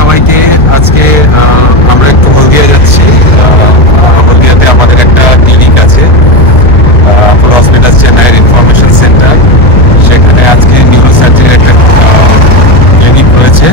সবাইকে। আজকে আমরা একটু হলদিয়া যাচ্ছি। হলদিয়াতে আমাদের একটা ক্লিনিক আছে, হসপিটাল চেন্নাইয়ের ইনফরমেশন সেন্টার। সেখানে আজকে নিউরোসার্জারির একটা ক্লিনিক রয়েছে।